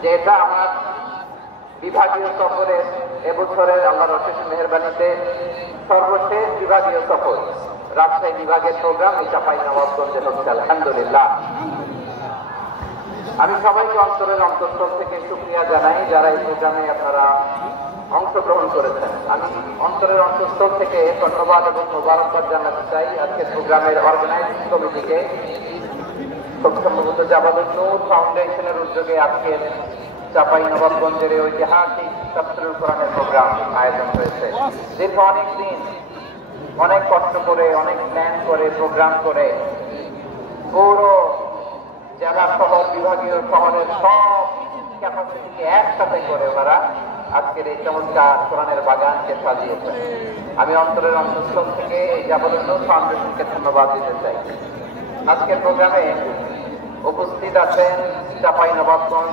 যে এটা আমার বিভাগীয় সফরের এবছরের আল্লাহর অশেষ মেহেরবানিতে সর্বশেষ বিভাগীয় সফর। রাজশাহী বিভাগের প্রোগ্রাম এই চাঁপাইনবাবগঞ্জে হচ্ছে, আলহামদুলিল্লাহ। আমি সবাইকে অন্তরের অন্তঃস্থল থেকে শুকরিয়া জানাই যারা এই প্রোগ্রামে আপনারা অংশগ্রহণ করেছেন। আমি অন্তরের অন্তঃস্থল থেকে ধন্যবাদ এবং মোবারকবাদ জানাতে চাই আজকের প্রোগ্রামের অর্গানাইজিং কমিটিকে। খুব সম্ভবত জাবালুন নূর ফাউন্ডেশনের উদ্যোগে আজকের চাঁপাইনবাবগঞ্জের ঐতিহাসিক তাফসীরুল কোরআনের প্রোগ্রাম আয়োজন হয়েছে। দীর্ঘ অনেক দিন অনেক কষ্ট করে, অনেক প্ল্যান করে, প্রোগ্রাম করে পুরো জেলা শহর, বিভাগীয় শহরের সব ক্যাপাসিটিকে একসাথে করে ওনারা আজকের এই চমৎকার কোরআনের বাগানকে সাজিয়েছে। আমি অন্তরের অন্তঃস্থল থেকে এই জাবালুন নূর ফাউন্ডেশনকে ধন্যবাদ দিতে চাই। আজকের প্রোগ্রামে উপস্থিত আছেন চাঁপাইনবাবগঞ্জ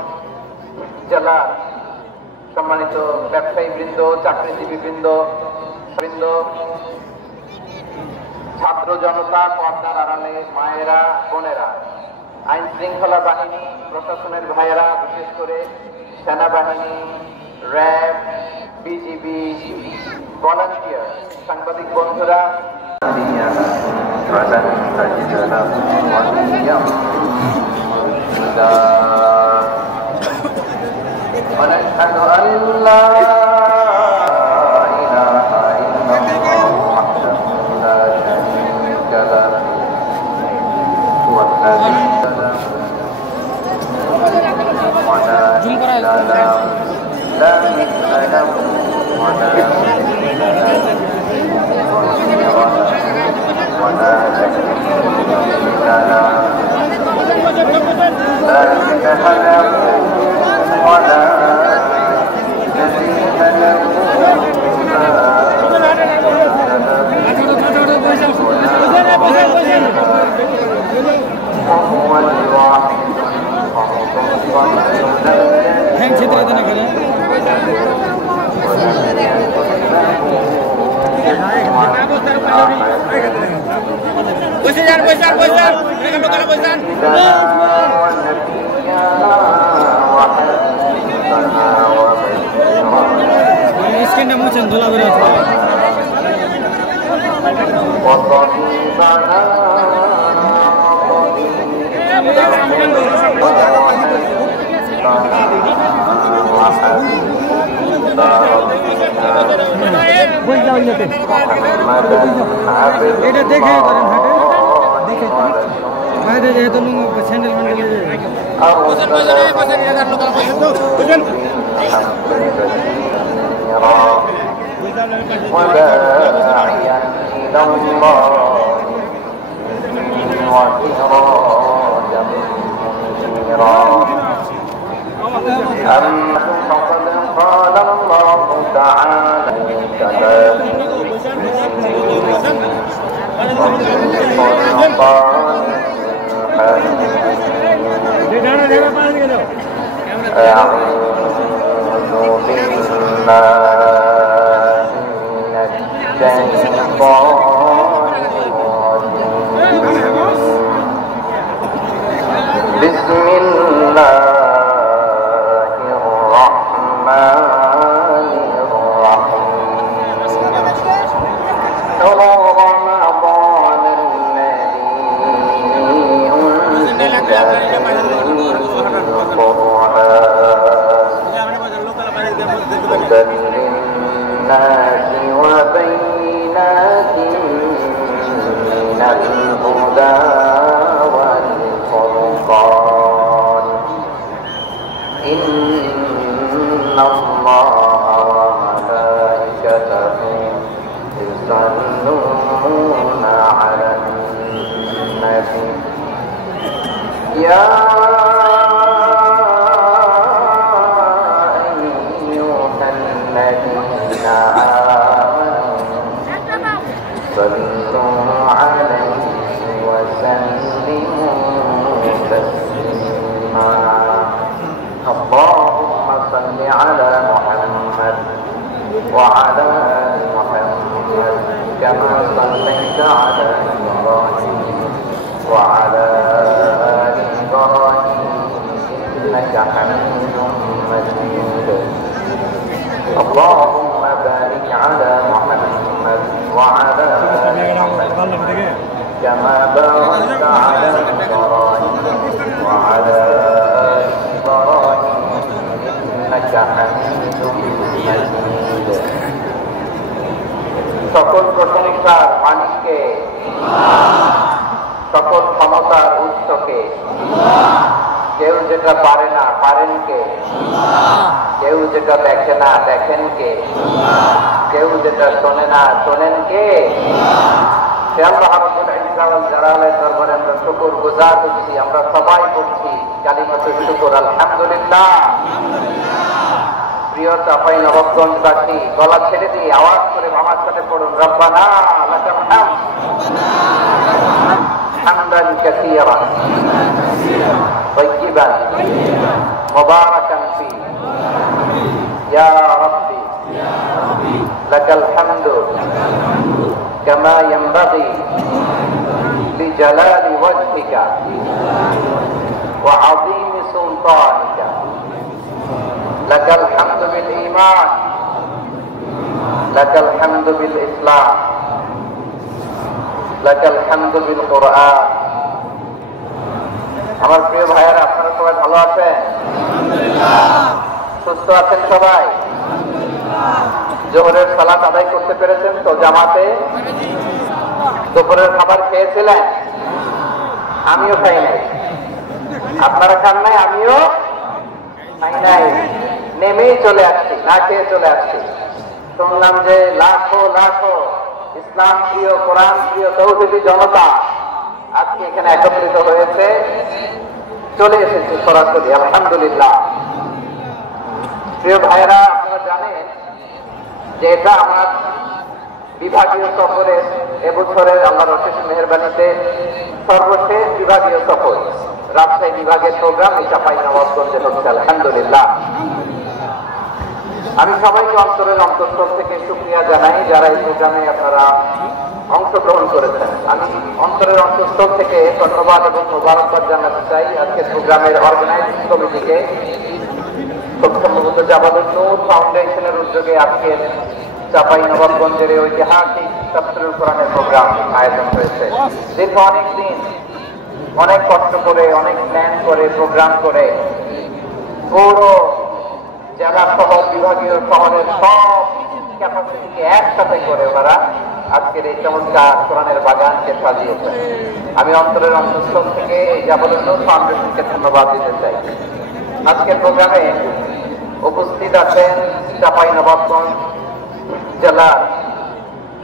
জেলার সম্মানিত ব্যবসায়ী বৃন্দ, চাকরিজীবী বৃন্দ, ছাত্র জনতা, পর্দার আড়ালে মায়েরা, বোনেরা, আইন শৃঙ্খলা বাহিনী, প্রশাসনের ভাইয়েরা, বিশেষ করে সেনাবাহিনী, র্যাব, বিজিবি, ভলান্টিয়ার, সাংবাদিক বন্ধুরা, ونشهد أن لا إله إلا الله وحده لا شريك له هو الذي له ولا شريك له لا مثل له ولا شريك له ولا شريك له لا إله له ولا شريك له وهو الواحد স্ক্রিনটা মুছেন, ধুলা ধরে আছে। এটা দেখে করেন, হাটে দেখে বাইরে যেহেতু স্যান্ডেল ম্যান্ডেল وداعيا إلى الله وسراجا منيرا أما فقد قال الله تعالى بسم الله الرحمن الرحيم شهر رمضان الذي أنزل فيه القرآن هدى للناس وبينات من الهدى والفرقان إنك حميد مجيد اللهم بارك على محمد وعلى آل محمد كما باركت على إبراهيم وعلى آل إبراهيم إنك حميد مجيد সকল প্রশংসার মালিককে, সকল ক্ষমতার উৎসকে। কেউ যেটা পারে না পারেন কে, কেউ যেটা দেখে না দেখেন কে, কেউ যেটা শোনে না শোনেন কে। আল্লাহ রাব্বুল ইজ্জত ওয়াল জালালের দরবারে আমরা শুকর গুজার হচ্ছি। আমরা সবাই বলছি কালিমাতুল শুকর আলহামদুলিল্লাহ। প্রিয় চাপাই নবাবগঞ্জবাসী, গলা ছেড়ে দিয়ে আওয়াজ করে আমার সাথে পড়ুন, রব্বানা লাকাল হামদ হামদান কাসীরা তাইয়িবান মুবারাকান ফি ইয়া রাব্বি লাকাল হামদু কামা ইয়ানবাগি লিজালালি ওয়াজহিকা ওয়া আযীমি সুলতানিকা لك الحمد بالإيمان لك الحمد بالإسلام لك الحمد بالقرآن। আমার প্রিয় ভাইয়েরা, আপনারা সবাই ভালো আছেন? সুস্থ আছেন সবাই? জোহরের সালাত আদায় করতে পেরেছেন তো জামাতে? দুপুরের খাবার খেয়েছিলেন? আমিও খাই নাই। আপনারা খান নাই, আমিও খাই নাই। নেমেই চলে আসছি, না খেয়ে চলে আসছি। শুনলাম যে লাখো লাখো ইসলাম প্রিয়, কোরআন প্রিয় তৌহিদি জনতা আজকে এখানে একত্রিত হয়েছে। চলে এসেছি সরাসরি, আলহামদুলিল্লাহ। প্রিয় ভাইয়েরা, আপনারা জানেন যে এটা আমার বিভাগীয় সফরের এবছরের আল্লাহর অশেষ মেহেরবানিতে সর্বশেষ বিভাগীয় সফর। রাজশাহী বিভাগের প্রোগ্রাম এই চাঁপাইনবাবগঞ্জে হচ্ছে, আলহামদুলিল্লাহ। আমি সবাইকে অন্তরের অন্তঃস্থল থেকে শুকরিয়া জানাই যারা এই প্রোগ্রামে আপনারা অংশগ্রহণ করেছেন। আমি অন্তরের অন্তঃস্থল থেকে ধন্যবাদ এবং মোবারকবাদ জানাতে চাই আজকের প্রোগ্রামের অর্গানাইজিং কমিটিকে। খুব সম্ভবত জাবালুন নূর ফাউন্ডেশনের উদ্যোগে আজকের চাঁপাইনবাবগঞ্জের ঐতিহাসিক তাফসীরুল কোরআনের প্রোগ্রাম আয়োজন হয়েছে। দীর্ঘ অনেক দিন অনেক কষ্ট করে, অনেক প্ল্যান করে, প্রোগ্রাম করে পুরো জেলা শহর, বিভাগীয় শহরের সব ক্যাপাসিটিকে একসাথে করে ওনারা আজকের এই চমৎকার কোরআনের বাগানকে সাজিয়েছেন। আমি অন্তরের অন্তঃস্থল থেকে এই জাবালুন নূর ফাউন্ডেশনকে ধন্যবাদ দিতে চাই। আজকের প্রোগ্রামে উপস্থিত আছেন চাঁপাইনবাবগঞ্জ জেলার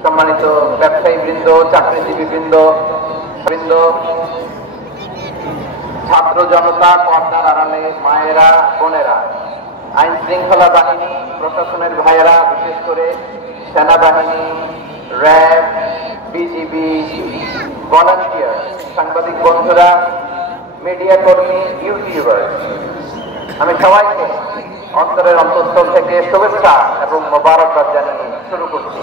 সম্মানিত ব্যবসায়ী বৃন্দ, চাকরিজীবী বৃন্দ, ছাত্র জনতা, পর্দার আড়ালে মায়েরা, বোনেরা, আইন শৃঙ্খলা বাহিনী, প্রশাসনের ভাইয়েরা, বিশেষ করে সেনাবাহিনী, র্যাব, বিজিবি, ভলান্টিয়ার, সাংবাদিক বন্ধুরা, মিডিয়া কর্মী, ইউটিউবার, আমি সবাইকে অন্তরের অন্তঃস্থল থেকে শুভেচ্ছা এবং মোবারকবাদ জানিয়ে শুরু করছি।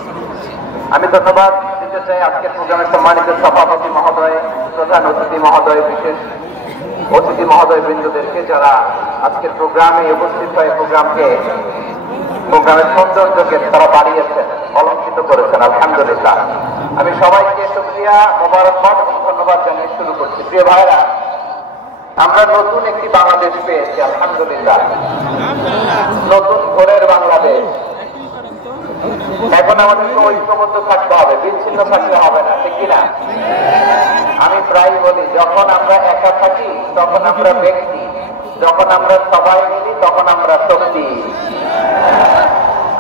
আমি ধন্যবাদ দিতে চাই আজকের প্রোগ্রামের সম্মানিত সভাপতি মহোদয়, প্রধান অতিথি মহোদয়, বিশেষ অতিথি মহোদয় বৃন্দদেরকে যারা আজকের প্রোগ্রামে উপস্থিত হয়ে প্রোগ্রামের সৌন্দর্যকে তারা বাড়িয়েছেন, অলঙ্কিত করেছেন, আলহামদুলিল্লাহ। আমি সবাইকে শুকরিয়া, মোবারকবাদ এবং ধন্যবাদ জানিয়ে শুরু করছি। প্রিয় ভাইরা, আমরা নতুন একটি বাংলাদেশ পেয়েছি, আলহামদুলিল্লাহ। নতুন ভোরের বাংলাদেশ। এখন আমাদেরকে ঐক্যবদ্ধ থাকতে হবে, বিচ্ছিন্ন থাকতে হবে না, ঠিক কিনা? আমি প্রায় বলি, যখন আমরা একা থাকি তখন আমরা ব্যক্তি, যখন আমরা সবাই মিলি তখন আমরা শক্তি।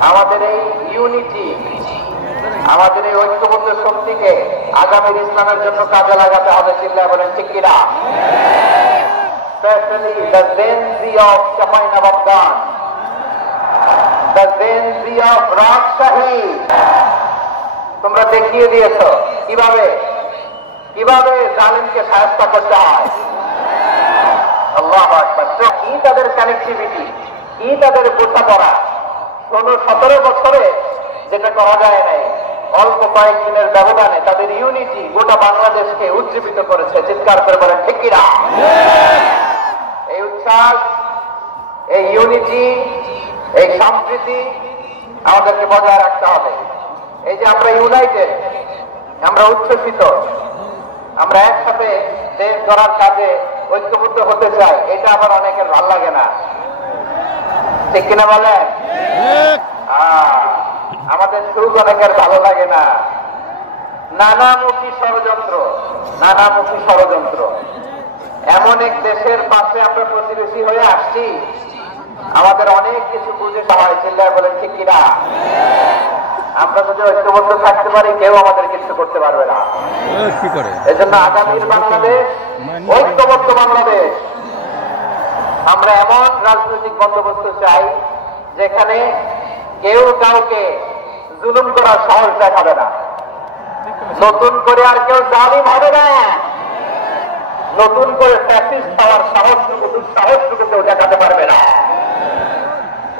আমাদের এই ইউনিটি, আমাদের এই ঐক্যবদ্ধ শক্তিকে আগামীর ইসলামের জন্য কাজে লাগাতে হবে, চিল্লায় বলেন ঠিক কিনা? Especially the Gen Z of Chapainababganj, the Gen Z of Rajshahi, তোমরা দেখিয়ে দিয়েছ কিভাবে জালিমকে সাহায্য করতে হয়। আল্লাহু আকবার। কি তাদের কানেক্টিভিটি, কি তাদের বোঝাপড়া। 16-17 বছরে যেটা করা যায় নাই, অল্প কয়েকদিনের ব্যবধানে তাদের ইউনিটি গোটা বাংলাদেশকে উজ্জীবিত করেছে। চিৎকার করে বলেন ঠিক কিনা? এই উচ্ছ্বাস এই ইউনিটি, এই সম্প্রীতি আমাদেরকে বজায় রাখতে হবে। এই যে আমরা ইউনাইটেড, আমরা উচ্ছ্বসিত, আমরা একসাথে দেশ গড়ার কাজে ঐক্যবদ্ধ হতে চাই, এটা আবার অনেকের ভাল লাগে না, ঠিক কিনা বলেন? আমাদের সুখ অনেকের ভালো লাগে না। নানামুখী ষড়যন্ত্র, নানামুখী ষড়যন্ত্র। এমন এক দেশের পাশে আমরা প্রতিবেশী হয়ে আসছি, আমাদের অনেক কিছু বুঝে সবাই চিল্লায় বলেন, ঠিক কিনা? আমরা যদি ঐক্যবদ্ধ থাকতে পারি, কেউ আমাদের কিছু করতে পারবে না। এজন্য আগামীর বাংলাদেশ ঐক্যবদ্ধ বাংলাদেশ। আমরা এমন রাজনৈতিক বন্দোবস্ত চাই যেখানে কেউ কাউকে জুলুম করার সাহস দেখাবে না, নতুন করে আর কেউ জালিম হবে না, নতুন করে ফ্যাসিস্ট হওয়ার সাহসটুকু, দুঃসাহসটুকু কেউ দেখাতে পারবে না।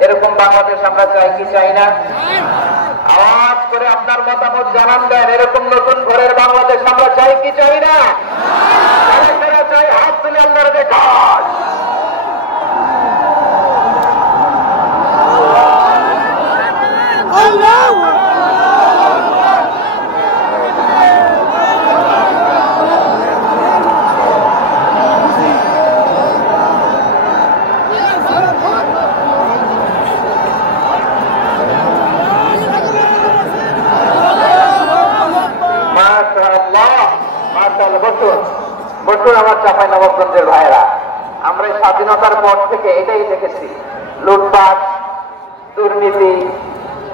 এরকম বাংলাদেশ আমরা চাই কি চাই না? আওয়াজ করে আপনার মতামত জানান দেন। এরকম নতুন ঘরের বাংলাদেশ আমরা চাই কি চাই না? চাই, হাত তুলে আল্লাহর দেখান। বসুন আমার চাঁপাইনবাবগঞ্জের ভাইয়েরা, আমরা স্বাধীনতার পর থেকে এটাই দেখেছি, লুটপাট, দুর্নীতি,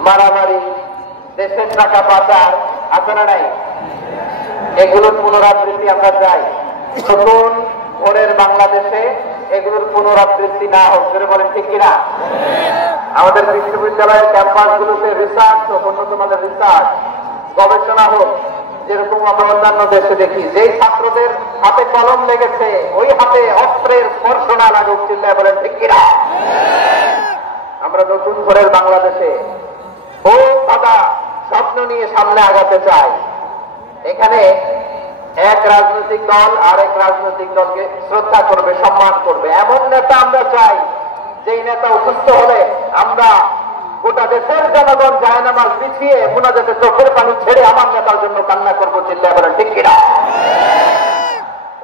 মারামারি, দেশের টাকা পাচার আছে না নাই? এগুলোর পুনরাবৃত্তি আমরা চাই। নতুন ভোরের বাংলাদেশে এগুলোর পুনরাবৃত্তি না হোক, জোরে বলেন ঠিক কিনা? আমাদের বিশ্ববিদ্যালয়ের ক্যাম্পাসগুলোতে রিসার্চ হোক, উন্নত মানের রিসার্চ, গবেষণা হোক, যেরকম আমরা অন্যান্য দেশে দেখি। যেই ছাত্রদের হাতে কলম লেগেছে, ওই হাতে অস্ত্রের স্পর্শ না লাগুক, চিল্লায় বলেন ঠিক কিনা? আমরা নতুন ভোরের বাংলাদেশে খুব সাদা স্বপ্ন নিয়ে সামনে আগাতে চাই। এখানে এক রাজনৈতিক দল আরেক রাজনৈতিক দলকে শ্রদ্ধা করবে, সম্মান করবে, এমন নেতা আমরা চাই যেই নেতা অসুস্থ হলে আমরা গোটা দেশের জনগণ জায়নামাজ বিছিয়ে মুনাজাতে চোখের পানি ছেড়ে আমার নেতার জন্য কান্না করবো, চিল্লায় বলেন ঠিক কিনা?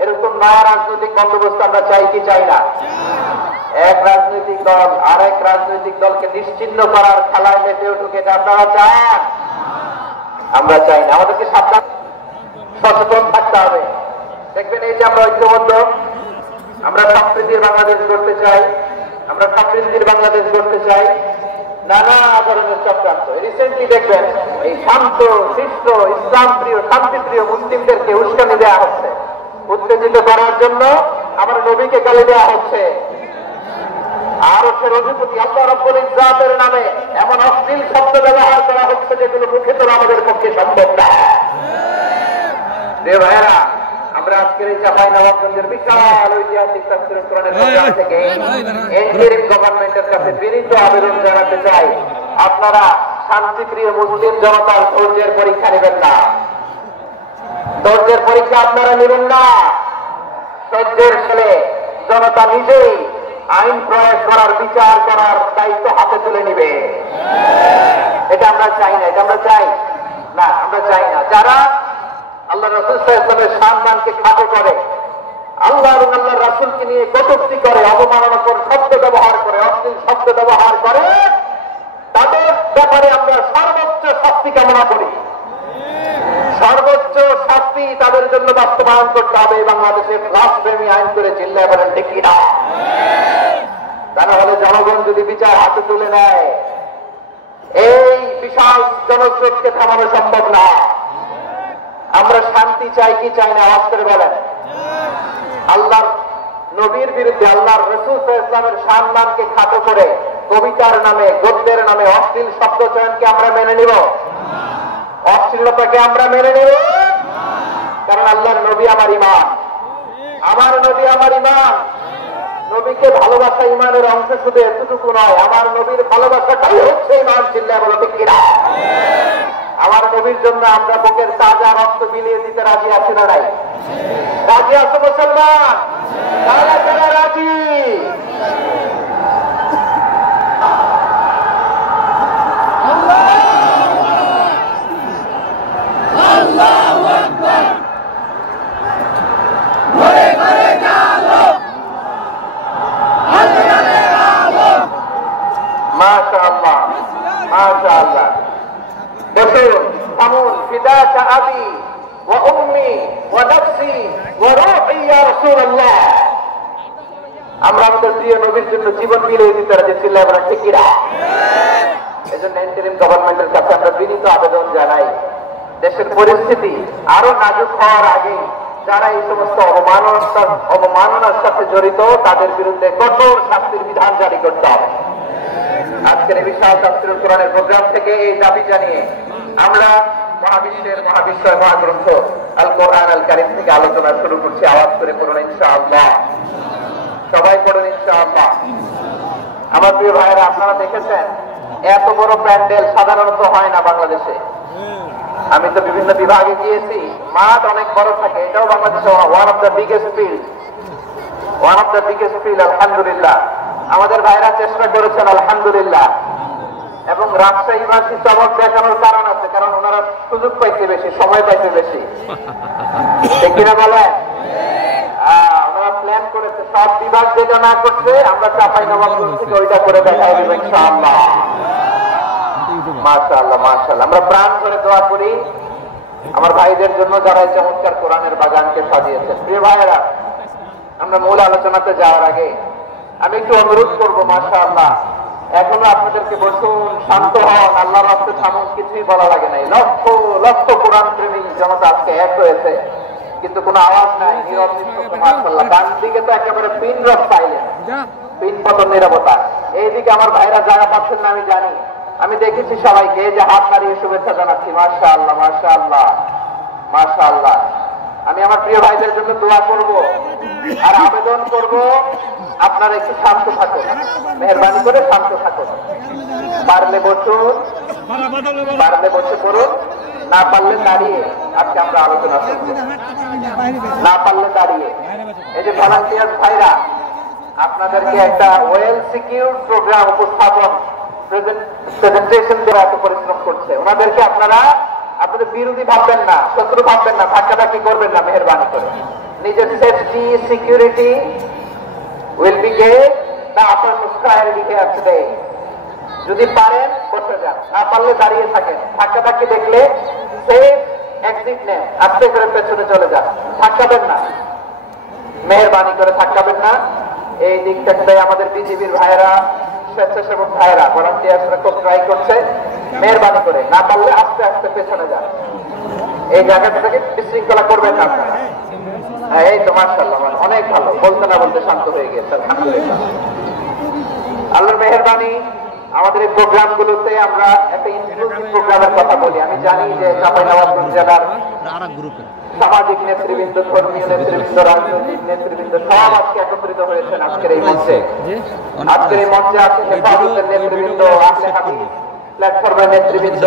এরকম নয়া রাজনৈতিক বন্দোবস্ত আমরা চাই কি চাই না? এক রাজনৈতিক দল আরেক রাজনৈতিক দলকে নিশ্চিহ্ন করার খেলায় মেতে উঠুক, এটা আপনারা চান? আমরা চাই না। আমাদেরকে সাবধান, সচেতন থাকতে হবে। দেখবেন এই যে আমরা ঐক্যবদ্ধ, আমরা সম্প্রীতির বাংলাদেশ গড়তে চাই, আমরা সম্প্রীতির বাংলাদেশ গড়তে চাই। নানা ধরনের চক্রান্ত, রিসেন্টলি দেখবেন এই শান্ত শিষ্ট ইসলাম প্রিয় শান্তিপ্রিয় মুসলিমদেরকে উস্কানি দেওয়া হচ্ছে, উত্তেজিত করার জন্য আমার নবীকে গালি দেওয়া হচ্ছে। আর হচ্ছে রঘুপতি আল্লাহ রাব্বুল ইজ্জাতের নামে এমন অশ্লীল শব্দ ব্যবহার করা হচ্ছে যেগুলো মুখে তোলা আমাদের পক্ষে সম্ভব না। রে ভাইরা, আমরা আজকের এই চাঁপাইনবাবগঞ্জের বিশাল ঐতিহাসিক তাফসীরুল কোরআনের প্রোগ্রাম থেকে ইন্টারিম গভর্নমেন্টের কাছে বিনীত আবেদন জানাতে চাই, আপনারা শান্তিপ্রিয় মুসলিম জনতার ধৈর্যের পরীক্ষা নেবেন না। ধৈর্যের পরীক্ষা আপনারা নেবেন না। সহ্যের ছেলে জনতা নিজেই আইন প্রয়োগ করার, বিচার করার দায়িত্ব হাতে তুলে নিবে। এটা আমরা চাই না, এটা আমরা চাই না, আমরা চাই না। যারা আল্লাহ রাসূল সাল্লাল্লাহু আলাইহি ওয়াসাল্লামের সম্মানকে খাটো করে, আল্লাহ এবং আল্লাহ রাসূলকে নিয়ে কটূক্তি করে, অবমাননা করে, শব্দ ব্যবহার করে, অশ্লীল শব্দ ব্যবহার করে, তাদের ব্যাপারে আমরা সর্বোচ্চ শাস্তি কামনা করি। সর্বোচ্চ শাস্তি তাদের জন্য বাস্তবায়ন করতে হবে। বাংলাদেশে ব্লাসফেমি আইন করে চিল্লায় বলেন ঠিক কিনা? তা না হলে জনগণ যদি বিচার হাতে তুলে নেয়, এই বিশাল জনস্রোতকে থামানো সম্ভব না। আমরা শান্তি চাই কি চাই না? আওয়াজ করে বলেন। আল্লাহর নবীর বিরুদ্ধে, আল্লাহর রাসূল সাল্লাল্লাহু আলাইহি ওয়াসাল্লামের সম্মানকে খাটো করে কবিতার নামে, গদ্যের নামে অশ্লীল শব্দ চয়নকে আমরা মেনে নিব? অশ্লীলতাকে আমরা মেনে নেব? কারণ আল্লাহর নবী আমার ঈমান, আমার নবী আমার ঈমান। নবীকে ভালোবাসা ঈমানের অংশ, শুধু এতটুকু নয়, আমার নবীর ভালোবাসাটাই হচ্ছে ঈমান। চিল্লায় বলো ঠিক কিনা? আমার নবীর জন্য আমরা বুকের তাজা রক্ত বিলিয়ে দিতে রাজি আছি না নাই? রাজি আছো মুসলমান? কারা কারা রাজি? মাশাআল্লাহ মাশাআল্লাহ। বসুন, থামুন। ফিদাকা আবি ওয়া উম্মি ওয়া নাফসি ওয়া রূহি ইয়া রাসূলুল্লাহ। আমরা আমাদের প্রিয় নবীর জন্য জীবন বিলিয়ে দিতে রাজি, চিল্লায় বলেন ঠিক কিনা? এজন্য ইন্টারিম গভর্নমেন্টের কাছে আমরা বিনীত আবেদন জানাই, দেশের পরিস্থিতি আরো নাজুক হওয়ার আগে যারা এই সমস্ত অবমাননার সাথে জড়িত তাদের বিরুদ্ধে কঠোর শাস্তির বিধান জারি করতে হবে। আজকের এই বিশাল তাফসীরুল কোরআনের প্রোগ্রাম থেকে এই দাবি জানিয়ে আমরা মহাবিশ্বয় মহাগ্রন্থ আল কোরআন আল কারীম থেকে আলোচনা শুরু করছি। আওয়াজ করে পড়ুন ইনশাআল্লাহ, সবাই পড়ুন ইনশাআল্লাহ। আমার প্রিয় ভাইয়েরা, আপনারা দেখেছেন এত বড় প্যান্ডেল সাধারণত হয় না বাংলাদেশে। আমি তো বিভিন্ন বিভাগে গিয়েছি, মাঠ অনেক বড় থাকে। এটাও বাংলাদেশে one of the biggest field. আলহামদুলিল্লাহ, আমাদের ভাইরা চেষ্টা করেছেন আলহামদুলিল্লাহ। এবং রাজশাহী ইউনিভার্সিটি চমক দেখানোর কারণ আছে, কারণ ওনারা সুযোগ পাইছে বেশি, সময় পাইছে বেশি, ঠিক কিনা বলেন? ওনারা প্ল্যান করেছে, সব বিভাগ যেটা না করছে আমরা চাঁপাইনবাবগঞ্জ থেকে ওইটা করে দেখাই দেব ইনশাআল্লাহ। মাশাআল্লাহ মাশাআল্লাহ। আমরা প্রাণ করে দোয়া করি আমার ভাইদের জন্য যারা এই চমৎকার কোরআনের বাগানকে সাজিয়েছেন। প্রিয় ভাইয়েরা, আমরা মূল আলোচনাতে যাওয়ার আগে আমি একটু অনুরোধ করবো, মাশাআল্লাহ এখনো আপনাদেরকে বসুন, শান্ত হন, আল্লাহর রাস্তায় থামুন, কিছুই বলা লাগে নাই। লক্ষ লক্ষ কোরআন প্রেমী জনতা আজকে এক হয়েছে, কিন্তু কোনো আওয়াজ নাই, নীরব নিস্তব্ধ। মাশাআল্লাহ, ডান দিকে তো একেবারে পিন ড্রপ সাইলেন্ট, পিন পতন নীরবতা। এইদিকে আমার ভাইরা জায়গা পাচ্ছেন না আমি জানি, আমি দেখেছি সবাইকে, এই যে হাত নাড়িয়ে শুভেচ্ছা জানাচ্ছি। মাশাআল্লাহ মাশাআল্লাহ মাশাআল্লাহ। আমি আমার প্রিয় ভাইদের জন্য দোয়া করব আর আবেদন করব, আপনারা একটু শান্ত থাকুন, মেহরবানি করে শান্ত থাকুন। পারলে বসুন, পারলে বসে পড়ুন, না পারলে দাঁড়িয়ে আজকে আমরা আলোচনা করব, না পারলে দাঁড়িয়ে। এই যে ভলান্টিয়ার ভাইরা আপনাদেরকে একটা ওয়েল সিকিউর প্রোগ্রাম উপস্থাপন প্রেজেন্টেশন দেওয়া এত পরিশ্রম করছে, ওনাদেরকে আপনারা আপনাদের বিরোধী ভাববেন না, শত্রু ভাববেন না, ধাক্কাধাক্কি করবেন না, মেহরবানি করে। নিজের safety security will be gained the uppermost priority here today. যদি পারেন বসে যান, না পারলে দাঁড়িয়ে থাকেন। ধাক্কাধাক্কি দেখলে সেফ এক্সিট নেন, আস্তে করে পেছনে চলে যান, ধাক্কাবেন না, মেহরবানি করে ধাক্কাবেন না। এই দিকটাতে আমাদের বিজিবির ভাইয়েরা, স্বেচ্ছাসেবক ভাইয়েরা, ভলান্টিয়ার্সরা খুব ট্রাই করছে, মেহরবানি করে না পারলে আস্তে আস্তে পেছনে যান। এই জায়গাটা থেকে বিশৃঙ্খলা করবেন না আপনারা। এই তো মাশাআল্লাহ, অনেক ভালো, বলতে না বলতে শান্ত হয়ে গেছে আলহামদুলিল্লাহ। আল্লাহর মেহেরবানি, আমাদের এই প্রোগ্রামগুলোতে আমরা একটা ইনক্লুসিভ প্রোগ্রামের কথা বলি। আমি জানি যে চাঁপাইনবাবগঞ্জ জেলার সামাজিক নেতৃবৃন্দ, ধর্মীয় নেতৃবৃন্দ, রাজনৈতিক নেতৃবৃন্দ সব আজকে একত্রিত হয়েছেন আজকের এই মঞ্চে। আজকের এই মঞ্চে আছেন হেফাজতের নেতৃবৃন্দ, আহলে হাদিস প্ল্যাটফর্মের নেতৃবৃন্দ,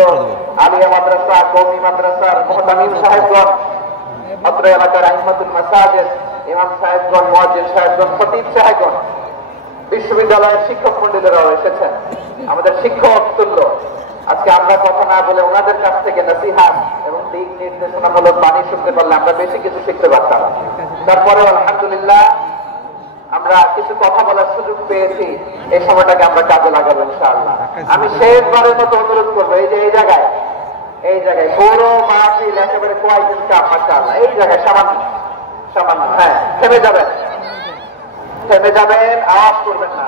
আলিয়া মাদ্রাসা, কওমি মাদ্রাসার মুহতামিম সাহেবগণ, অত্র এলাকার আইমাতুল মাসাজিদ, ইমাম সাহেবগণ, মুয়াজ্জিন সাহেবগণ, খতিব সাহেবগণ, বিশ্ববিদ্যালয়ের শিক্ষক মন্ডলীরাও এসেছেন, আমাদের শিক্ষক তুল্য। আজকে আমরা কথা না বলে ওনাদের কাছ থেকে নসিহত এবং দিক নির্দেশনামূলক বাণী শুনতে পারলে আমরা বেশি কিছু শিখতে পারতাম। তারপরেও আলহামদুলিল্লাহ আমরা কিছু কথা বলার সুযোগ পেয়েছি, এই সময়টাকে আমরা কাজে লাগাবো ইনশাআল্লাহ। আমি শেষবারের মতো অনুরোধ করবো, এই যে এই জায়গায় পুরো মাহফিল একেবারে কয়েকজন কাপ, মাশাআল্লাহ, এই জায়গায় সামান্য হ্যাঁ, থেমে যাবেন, আওয়াজ করবেন না।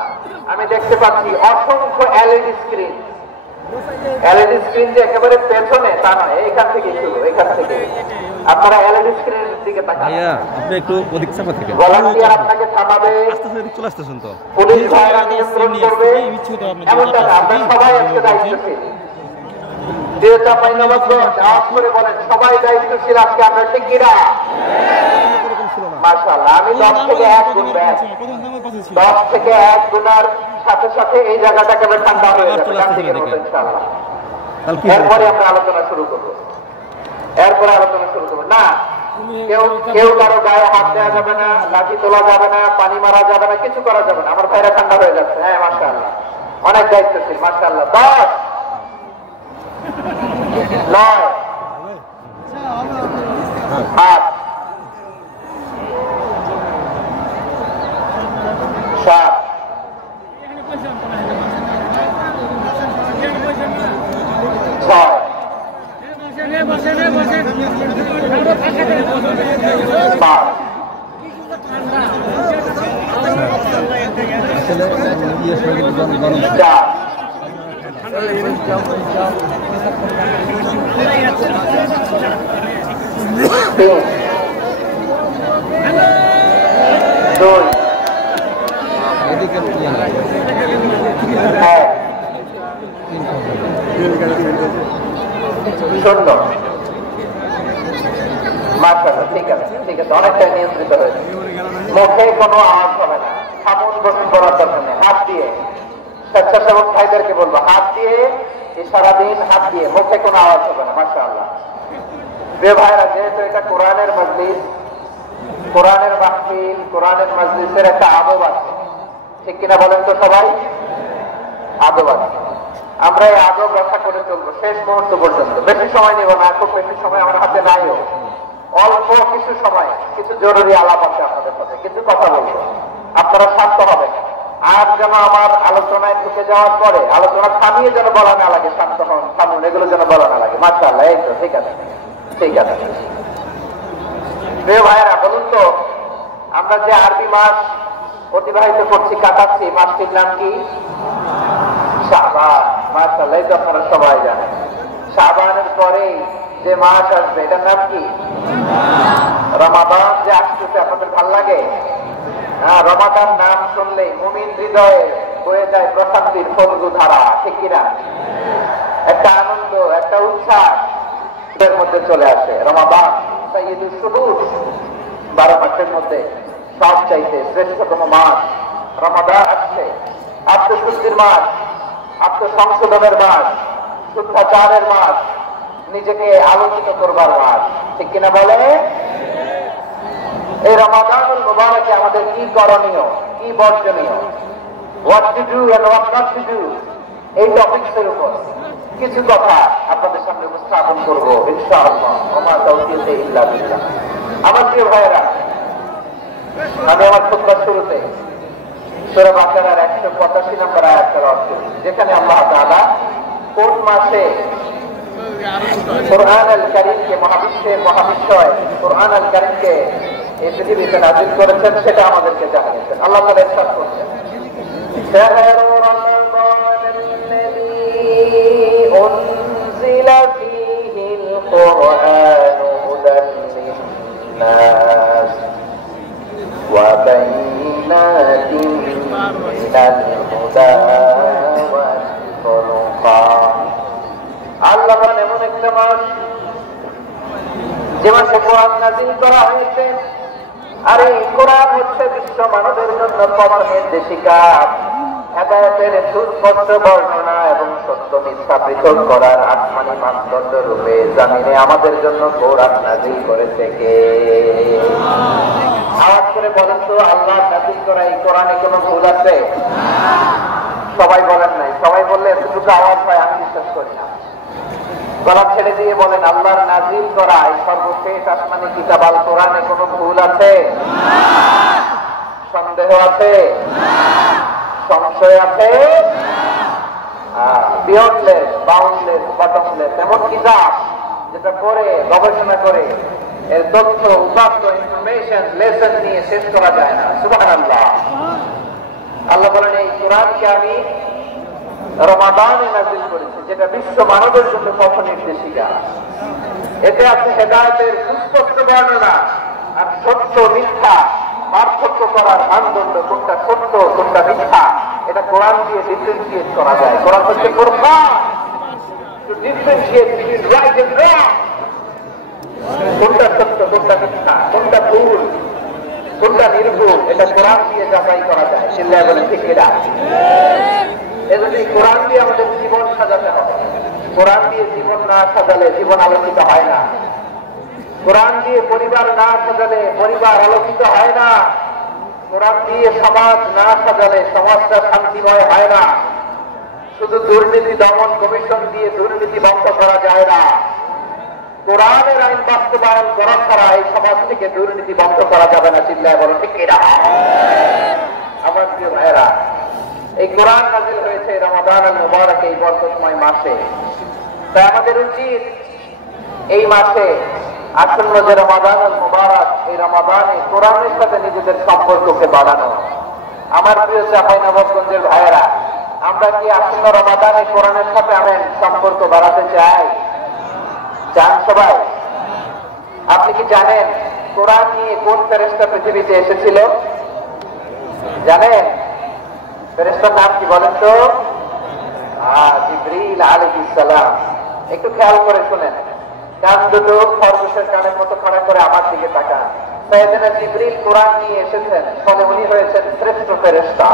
আমি দেখতে পাচ্ছি অসংখ্য এলইডি স্ক্রিন যে একেবারে পেছনে তা নয়, এইখান থেকে শুরু, এখান থেকে আপনারা এলইডি স্ক্রিনের দিকে তাকান। আপনি একটু ওদিক সামনে থেকে ভলান্টিয়ার আপনাকে থামাবে, চলে আসতেছেন তো, পুলিশ ভাইরা নিয়ন্ত্রণ করবে, এমনটা না, আপনারা সবাই আজকে দায়িত্বশীল। চাঁপাইনবাবগঞ্জ আওয়াজ করে বলেন, সবাই দায়িত্বশীল আজকে আমরা, ঠিক কিনা? মাশাআল্লাহ। আমি 10 থেকে 1 গুনবেন, 10 থেকে 1 গুনার সাথে সাথে এই জায়গাটা কেবল ঠান্ডা হয়ে যাবে ইনশাআল্লাহ। এরপরে আমরা আলোচনা শুরু করবো, না কেউ কারো গায়ে হাত দেওয়া যাবে না, লাঠি তোলা যাবে না, পানি মারা যাবে না, কিছু করা যাবে না। আমার ভাইরা ঠান্ডা হয়ে যাচ্ছে। হ্যাঁ মাশাআল্লাহ, অনেক দায়িত্বশীল, মাশাআল্লাহ। 10 9 8 7 চার, তিন, দুই, এক, শূন্য। মাশাআল্লাহ, ঠিক আছে, ঠিক আছে, অনেকটাই নিয়ন্ত্রিত হয়েছে। মুখে কোনো আওয়াজ হবে না, সামন বসুন করার দরকার নেই। হাত দিয়ে স্বেচ্ছাসেবক ভাইদেরকে বলবো, হাত দিয়ে সারাদিন হাত দিয়ে, মুখে কোনো আওয়াজ হবে না। মাশাআল্লাহ। প্রিয় ভাইরা, যেহেতু এটা কোরআনের মজলিস, কোরআনের মাহফিল, কোরআনের মজলিসের একটা আদব আছে, ঠিক কিনা বলেন তো সবাই? আদব আছে, আমরা এই আদব রক্ষা করে চলবো শেষ মুহূর্ত পর্যন্ত। বেশি সময় নেব না, খুব বেশি সময় আমার হাতে নাইও, অল্প কিছু সময় কিছু জরুরি আলাপ আছে আপনাদের সাথে, কিছু কথা বলবো, আপনারা শান্ত হবেন। আর যেন আমার আলোচনায় ঢুকে যাওয়ার পরে আলোচনা থামিয়ে যেন বলা না লাগে, শান্ত হন, থামুন, এগুলো যেন বলা না লাগে। মাশাআল্লাহ, এই তো ঠিক আছে, ঠিক আছে। প্রিয় ভাইয়েরা, বলুন তো, আমরা যে আরবি মাস অতিবাহিত করছি, কাটাচ্ছি, মাসটির নাম কি? শাবান। মাশাআল্লাহ, এই তো আপনারা সবাই জানেন। শাবানের পরে যে মাস আসবে এটার নাম কি? রমাদান। যে আসতেছে, আপনাদের ভাল লাগে? হ্যাঁ, রমাদান নাম শুনলেই মুমিন হৃদয়ে বয়ে যায় প্রশান্তির ফলগু ধারা, ঠিক কিনা? একটা আনন্দ, একটা উচ্ছ্বাস এর মধ্যে চলে আসে। রমাদান সাইয়্যিদুশ শুহুর, 12 মাসের মধ্যে সবচাইতে শ্রেষ্ঠতম মাস রমাদান আসছে। আত্মশুদ্ধির মাস, আত্মসংশোধনের মাস, শুদ্ধাচারের মাস, নিজেকে আলোকিত করবার মাস, ঠিক কিনা বলে? এই রমাদানুল মুবারকে আমাদের কি করণীয়, কি বর্জনীয়, what to do and what not to do, এই টপিকসের উপর কিছু কথা আপনাদের সামনে উপস্থাপন করবো ইনশাআল্লাহ। ওমা তাওফীকি ইল্লা বিল্লাহ। আমার প্রিয় ভাইয়েরা, আমি আমার খুতবার শুরুতে সূরা বাকারার 185 নম্বর আয়াত তেলাওয়াত করি, যেখানে আল্লাহ তাআলা কোন মাসে কুরআন আল কারীমকে, মহাবিশ্বের মহাবিশ্বয় কুরআন আল কারীমকে এই পৃথিবীতে নাযিল করেছেন সেটা আমাদেরকে জানিয়েছেন। আল্লাহ তাআলা ইরশাদ করছেন, শাহরু রমাদানাল্লাযী উনজিলা ফীহিল কুরআনু হুদান লিন-নাস ওয়া বাইয়িনাতিন মিনাল হুদা ওয়াল ফুরকান। আল্লাহ বলেন, এমন একটা মাস যে মাসে কোরআন নাযিল করা হয়েছে, আর এই কোরআন হচ্ছে বিশ্ব মানবের জন্য পথ নির্দেশিকা, হেদায়েতের সুস্পষ্ট বর্ণনা এবং সত্য মিথ্যা পৃথক করার আসমানি মানদণ্ড রূপে জামিনে আমাদের জন্য কোরআন নাযিল করেছে কে? আওয়াজ করে বলেন তো, আল্লাহ নাযিল করা এই কোরআনে কোনো ভুল আছে? সবাই বলেন নাই। সবাই বললে এতটুকু আওয়াজ পায়, আমি বিশ্বাস করি না। গলা ছেড়ে দিয়ে বলেন, আল্লাহর নাযিল করা এই সর্বশেষ আসমানি কিতাব আল কোরআনে কোনো ভুল আছে? সন্দেহ আছে? সংশয় আছে? বিয়ন্ডলেস, বাউন্ডলেস, বটমলেস, এমন কিতাব যেটা পড়ে গবেষণা করে এর তথ্য, উপাত্ত, ইনফরমেশন, লেসন নিয়ে শেষ করা যায় না। সুবহানাল্লাহ। আল্লাহ বলেন, এই কোরআনকে আমি রমাদানে নাযিল করেছি, যেটা বিশ্ব মানবের জন্য পথ নির্দেশিকা। এতে আছে হেদায়েতের সুস্পষ্ট বর্ণনা, আর সত্য মিথ্যা পার্থক্য করার মানদণ্ড, কোনটা সত্য কোনটা মিথ্যা, এটা কোরআন দিয়ে ডিফারেন্সিয়েট করা যায়। কোরআন হচ্ছে ফুরকান, to differentiate between right and wrong, কোনটা সত্য কোনটা মিথ্যা, কোনটা ভুল কোনটা নির্ভুল, এটা কোরআন দিয়ে যাচাই করা যায়। চিল্লায় বলেন ঠিক কিনা? এজন্য কোরআন দিয়ে আমাদের জীবন সাজাতে হবে। কোরআন দিয়ে জীবন না সাজালে জীবন আলোকিত হয় না। কোরআন দিয়ে পরিবার না সাজালে পরিবার আলোকিত হয় না। কোরআন দিয়ে সমাজ না সাজালে সমাজটা শান্তিময় হয় না। শুধু দুর্নীতি দমন কমিশন দিয়ে দুর্নীতি বন্ধ করা যায় না। কোরআনের আইন বাস্তবায়ন করা ছাড়া এই সমাজ থেকে দুর্নীতি বন্ধ করা যাবে না। চিল্লায় বলো ঠিক কিনা? আমার প্রিয় ভাইয়েরা, এই কোরআন নাযিল হয়েছে রমাদান আল মুবারক, এই বরকতময় মাসে। তাই আমাদের উচিত এই মাসে আসন্ন যে রমাদান আল মুবারক, এই রমাদানে কোরআনের সাথে নিজেদের সম্পর্ককে বাড়ানো, আমার প্রিয় চাঁপাইনবাবগঞ্জের ভাইয়েরা, আমরা কি আসন্ন রমাদানে কোরআনের সাথে আমেন সম্পর্ক বাড়াতে চাই? চান সবাই? আপনি কি জানেন কোরআন নিয়ে কোন ফেরেশতা পৃথিবীতে এসেছিল? জানেন ফেরেশতার নাম কি বলেন তো? জিবরিল আলাইহিস সালাম। একটু খেয়াল করে শুনেন, কান দুটো খরগোশের কানের মতো খাড়া করে আমার দিকে তাকান। সাইয়েদনা জিবরিল কোরআন নিয়ে এসেছেন, ফলে উনি হয়েছেন শ্রেষ্ঠ ফেরেশতা।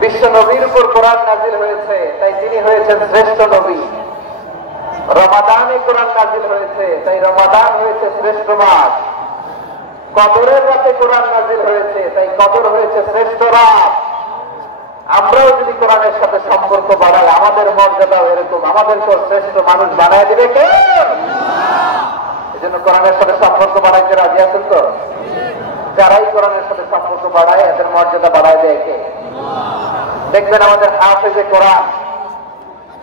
বিশ্ব নবীর উপর কোরআন নাজিল হয়েছে, তাই তিনি হয়েছেন শ্রেষ্ঠ নবী। রমাদানে কোরআন নাজিল হয়েছে, তাই রমাদান হয়েছে শ্রেষ্ঠ মাস। কদরের রাতে কোরআন নাজিল হয়েছে, তাই কদর হয়েছে শ্রেষ্ঠ রাত। আমরাও যদি কোরআনের সাথে সম্পর্ক বাড়াই, আমাদের মর্যাদাও এরকম, আমাদেরকে শ্রেষ্ঠ মানুষ বানায় দিবে কে? এই জন্য কোরআনের সাথে সম্পর্ক বাড়াইতে রাজি আছেন তো? যারাই কোরআনের সাথে সম্পর্ক বাড়ায় এদের মর্যাদা বাড়ায় দেয় কে? দেখবেন আমাদের হাফেজে কোরআন,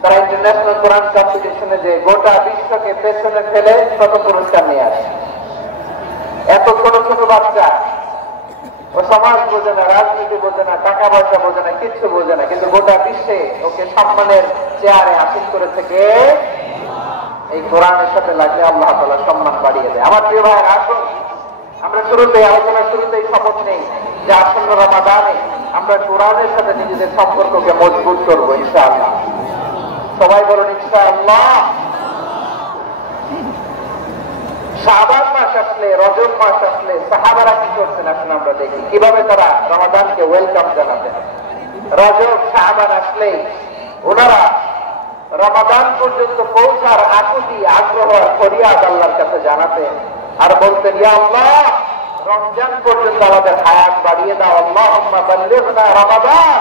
তারা ইন্টারন্যাশনাল কোরআন কম্পিটিশনে যে গোটা বিশ্বকে পেছনে ফেলে শত পুরস্কার নিয়ে আসে। এত ছোট ছোট বাচ্চা, ও সমাজ বোঝে না, রাজনীতি বোঝে না, টাকা পয়সা বোঝে না, কিচ্ছু বোঝে না, কিন্তু গোটা বিশ্বে ওকে সম্মানের চেয়ারে আসীন করেছে কে? এই কোরআনের সাথে লাগলে আল্লাহ তাআলা সম্মান বাড়িয়ে দেয়। আমার প্রিয় ভাইয়েরা, আসুন আমরা শুরুতেই আলোচনার শুরুতেই শপথ নেই যে আসন্ন রমাদানে আমরা কোরআনের সাথে নিজেদের সম্পর্ককে মজবুত করবো ইনশাআল্লাহ। সবাই বলুন ইনশাআল্লাহ। শাবান মাস আসলে, রজব মাস আসলে সাহাবারা কি করতেন আসলে আমরা দেখি কিভাবে তারা রমাদানকে ওয়েলকাম জানাতেন। রজব শাবান আসলেই ওনারা রমাদান পর্যন্ত পৌঁছার আকুতি, আগ্রহ আর ফরিয়াদ আল্লাহর কাছে জানাতেন আর বলতেন, ইয়া আল্লাহ, রমজান পর্যন্ত আমাদের হায়াত বাড়িয়ে দাও। আল্লাহুম্মা বাল্লিগনা রমাদান।